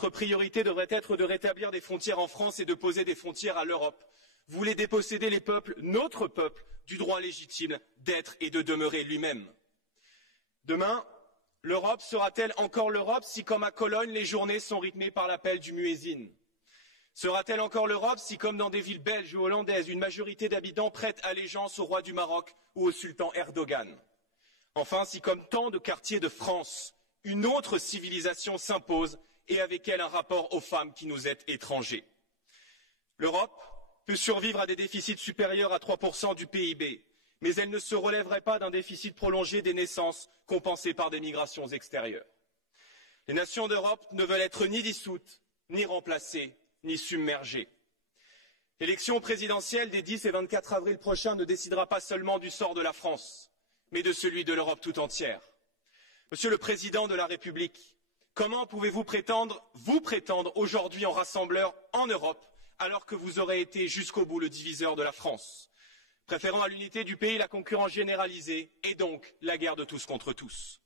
votre priorité devrait être de rétablir des frontières en France et de poser des frontières à l'Europe. Vous voulez déposséder les peuples, notre peuple, du droit légitime d'être et de demeurer lui-même. Demain, l'Europe sera-t-elle encore l'Europe si, comme à Cologne, les journées sont rythmées par l'appel du muezzin? Sera-t-elle encore l'Europe si, comme dans des villes belges ou hollandaises, une majorité d'habitants prête allégeance au roi du Maroc ou au sultan Erdogan? Enfin, si, comme tant de quartiers de France, une autre civilisation s'impose et avec elle un rapport aux femmes qui nous est étranger. L'Europe peut survivre à des déficits supérieurs à 3% du PIB, mais elle ne se relèverait pas d'un déficit prolongé des naissances compensé par des migrations extérieures. Les nations d'Europe ne veulent être ni dissoutes, ni remplacées, ni submergées. L'élection présidentielle des 10 et 24 avril prochains ne décidera pas seulement du sort de la France, mais de celui de l'Europe tout entière. Monsieur le Président de la République, comment pouvez-vous prétendre aujourd'hui en rassembleur en Europe, alors que vous aurez été jusqu'au bout le diviseur de la France, préférant à l'unité du pays la concurrence généralisée et donc la guerre de tous contre tous?